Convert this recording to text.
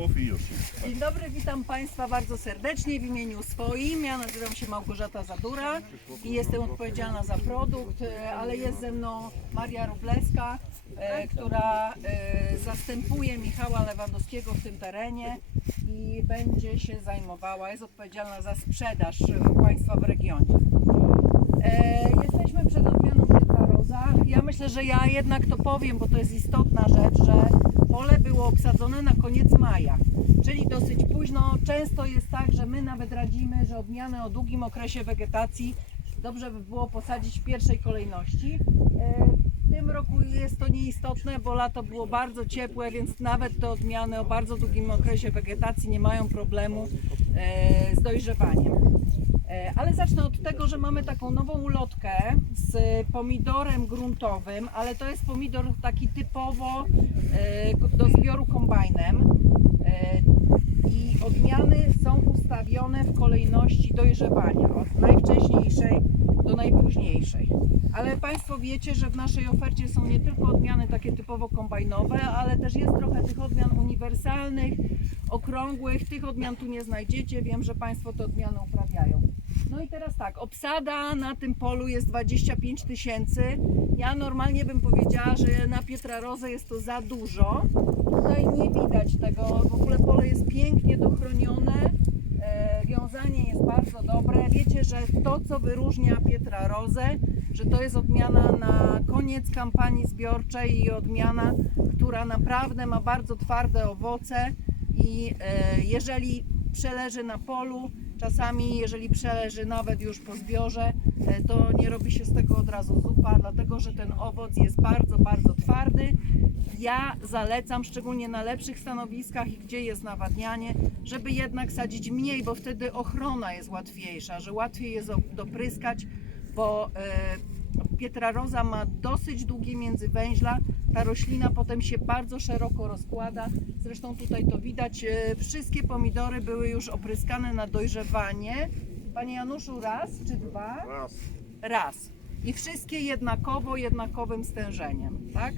Czechów i już. Dzień dobry, witam Państwa bardzo serdecznie w imieniu swoim. Ja nazywam się Małgorzata Zadura i jestem odpowiedzialna za produkt, e, ale jest ze mną Maria Rubleska, e, która e, zastępuje Michała Lewandowskiego w tym terenie i będzie się zajmowała, jest odpowiedzialna za sprzedaż u Państwa w regionie. Jesteśmy przed odmianą Roza. Ja myślę, że ja jednak to powiem, bo to jest istotna rzecz, obsadzone na koniec maja, czyli dosyć późno. Często jest tak, że my nawet radzimy, że odmianę o długim okresie wegetacji dobrze by było posadzić w pierwszej kolejności. E, W tym roku jest to nieistotne, bo lato było bardzo ciepłe, więc nawet te odmiany o bardzo długim okresie wegetacji nie mają problemu e, z dojrzewaniem. E, Ale zacznę od tego, że mamy taką nową ulotkę z pomidorem gruntowym, ale to jest pomidor taki typowo e, do zbioru kombajnem. E, I odmiany są ustawione w kolejności dojrzewania, od najwcześniejszej do najpóźniejszej. Ale Państwo wiecie, że w naszej ofercie są nie tylko odmiany takie typowo kombajnowe, ale też jest trochę tych odmian uniwersalnych, okrągłych. Tych odmian tu nie znajdziecie. Wiem, że Państwo te odmiany uprawiają. No i teraz tak, obsada na tym polu jest 25 tysięcy. Ja normalnie bym powiedziała, że na Pietra Rozę jest to za dużo. Tutaj nie widać tego, w ogóle pole jest pięknie dochronione. E, wiązanie jest bardzo dobre. Wiecie, że to, co wyróżnia Pietra Rozę, że to jest odmiana na koniec kampanii zbiorczej i odmiana, która naprawdę ma bardzo twarde owoce i e, jeżeli przeleży na polu, czasami jeżeli przeleży nawet już po zbiorze, e, to nie robi się z tego od razu zupa, dlatego że ten owoc jest bardzo, bardzo twardy. Ja zalecam, szczególnie na lepszych stanowiskach i gdzie jest nawadnianie, żeby jednak sadzić mniej, bo wtedy ochrona jest łatwiejsza, że łatwiej jest dopryskać, bo e, Pietra Roza ma dosyć długie międzywęźla. Ta roślina potem się bardzo szeroko rozkłada. Zresztą tutaj to widać. e, Wszystkie pomidory były już opryskane na dojrzewanie. Panie Januszu, raz czy dwa? Raz. Raz. I wszystkie jednakowo, jednakowym stężeniem, tak?